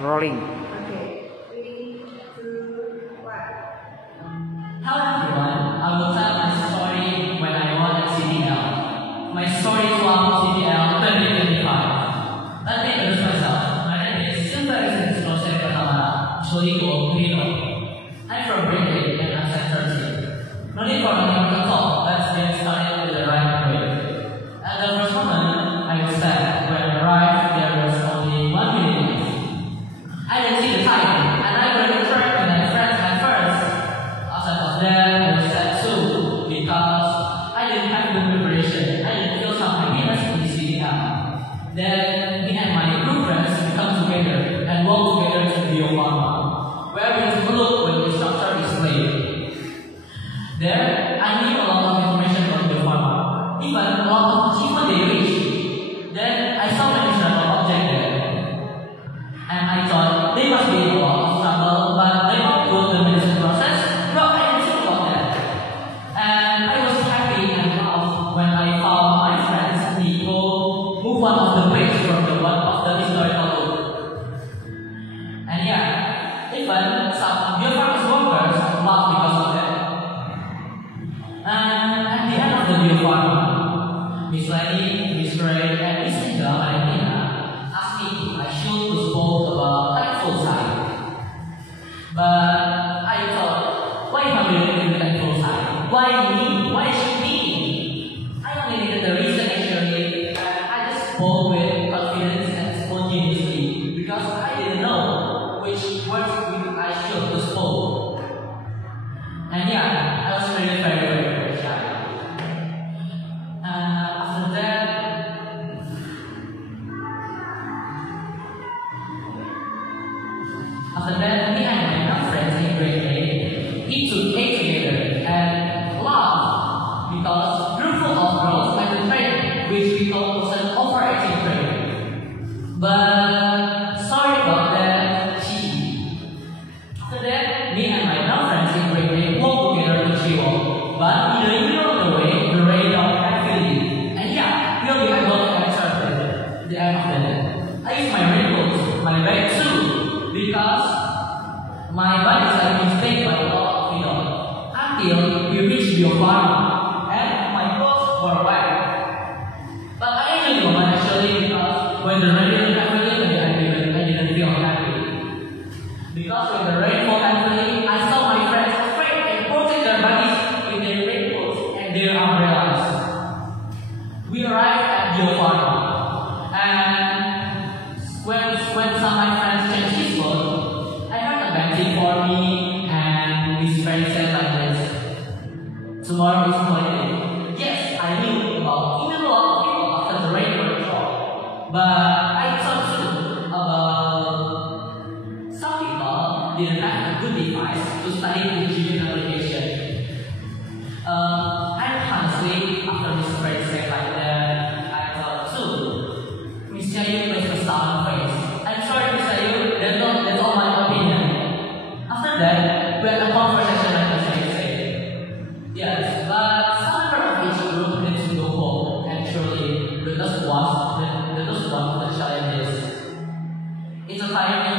Rolling. Okay. 3, 2, 1. Hello everyone, I will tell my story when I was at CDL. My story is from CDL 2025. Let me introduce myself. My name is Silva Jose Pertamara, Choliko Grino. I'm from Britain and I'm at 30. No need for anyone to talk, let's get started with the right way. At the first moment, I was sad. When I arrived, there was only 1 minute left. I didn't see the time, and I got distracted when my friends at first. As I was there, I was sad too, because I didn't have good preparation. I didn't feel some happiness in the CDL. Then, me and my group friends we come together and walk together to Biopharma, where we took a look when the structure is laid. There, I knew a lot of information about Biopharma, even a lot of achievement they reached. Then, I saw many struggle objects there. And I thought they must be a lot of struggle, but they not go the medicine process. No, I didn't think about that. And I was happy and proud when I found my friends Nico move one of the page from the one of the historical book. And yeah, even some Biopharma's workers laughed because of that. And at the end of the Biopharma, Miss Lenny, Miss Ray, and Miss Linda and Nina asked me if I should spoke about thankful side. But I thought, why have we needed the thankful side? Why me? Why should me? I only needed the reason actually, and I just spoke with confidence and spontaneously because I didn't know which words I should spoke. And yeah, I was very shy. After that, me and my friends in grade 8, we took cake together and laughed because group full of girls went to train, which we thought was an overacting train. But sorry about that, cheating. After that, me and my friends in grade 8 walked together to Chiwok, but in the middle of the way, the rain got heavily. And yeah, we'll be able to capture the end of the day. I used my raincoat, my bag too, because my body is like mistake by a lot of freedom until we reached Biopharma and my clothes were wet. But I enjoyed the moment actually because when the rain didn't heavily, I didn't feel happy. Because when the rain fell heavily, I saw my friends afraid and protect their bodies with their raincoats and their umbrellas. We arrived at Biopharma and when some of my friends changed his clothes, for me, and his friend said like this: tomorrow is holiday. Yes, I knew about even a lot of people after the rain were short, but I thought too about some people didn't have a good device to study with digital application. Honestly, after this friend said like that, I thought too. Miss Jayu was a sound face. I'm sorry, Miss Jayu, that's all my opinion. After that, we had a conversation like I said. Yes, but some member of each group needs to go home and surely let us watch the challenges. It's a tiring